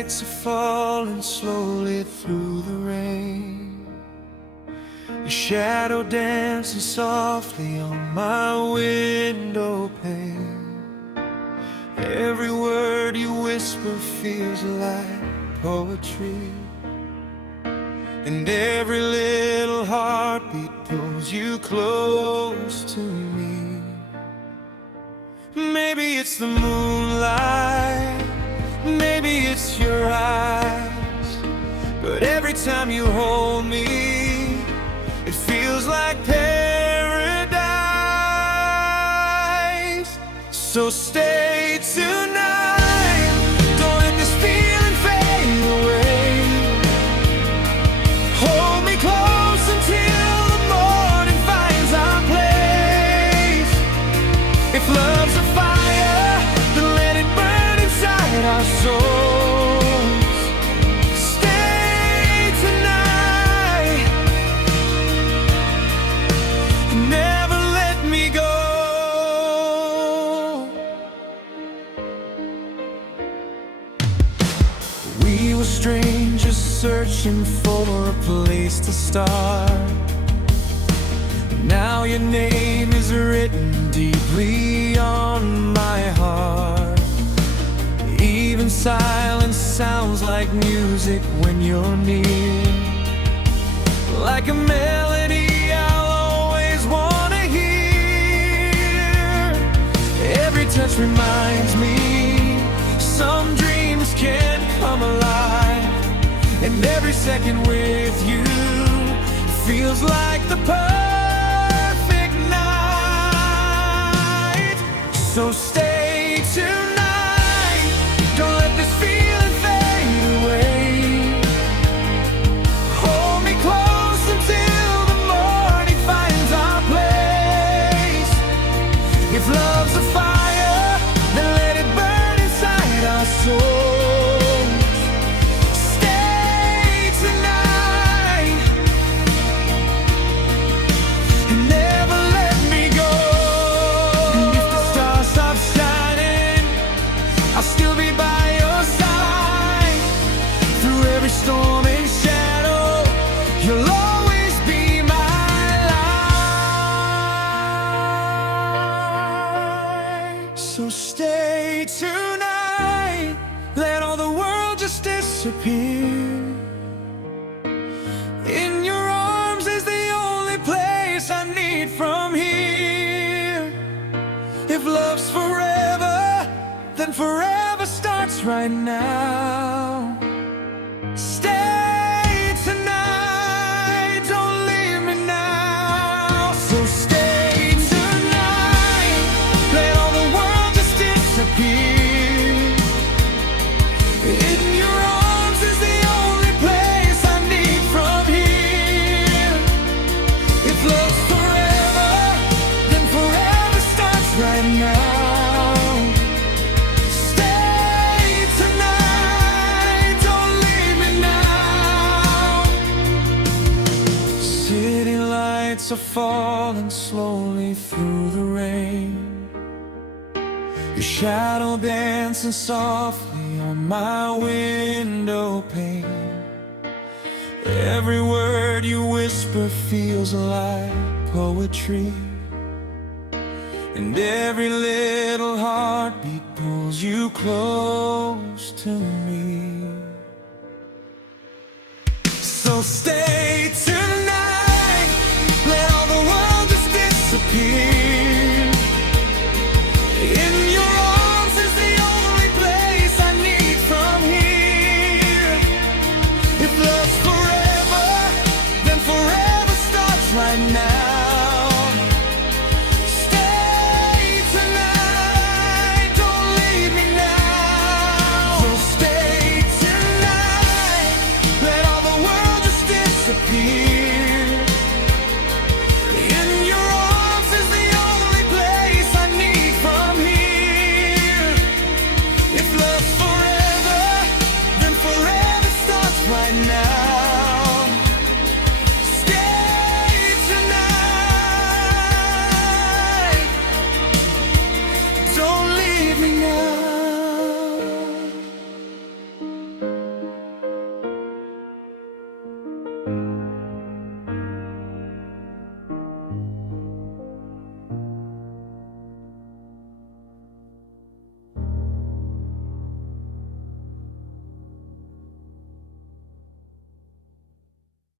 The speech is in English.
lights are falling slowly through the rain. Your shadow dancing softly on my window pane. Every word you whisper feels like poetry, and every little heartbeat pulls you close to me. Maybe it's the moonlight, maybe it's your eyes, but every time you hold me, it feels like paradise. So stay tonight, don't let this feeling fade away. Hold me close until the morning finds our place. If love's a fire, then let it burn inside our souls. Stay tonight, never let me go. We were strangers searching for a place to start. Now your name is written deeply on my heart. Even silence sounds like music when you're near, like a melody I'll always wanna hear. Every touch reminds me some dreams can come alive, and every second with you feels like the perfect night. So stay tonight, don't let this feeling fade away. Hold me close until the morning finds our place. If love's a fire, then let it burn inside our souls. Stay tonight, and never let me go. And if the stars stop shining, I'll still be by your side. Through every storm and shadow, you'll always be my light. So stay tonight, let all the world just disappear. In your arms is the only place I need from here. If love's forever, then forever starts right now. Stay tonight, don't leave me now. So stay tonight, let all the world just disappear. In your arms is the only place I need from here. If love's forever, then forever starts right now. Stay tonight, don't leave me now. City lights are falling slowly through the rain. Your shadow dancing softly on my window pane. Every word you whisper feels like poetry, and every little heartbeat pulls you close to me. So stay tonight, let all the world just disappear. In your arms is the only place I need from here. If love's forever, then forever starts right now. Stay tonight, don't leave me now. So stay tonight, let all the world just disappear. In your arms is the only place I need from here. If love's forever, then forever starts right now.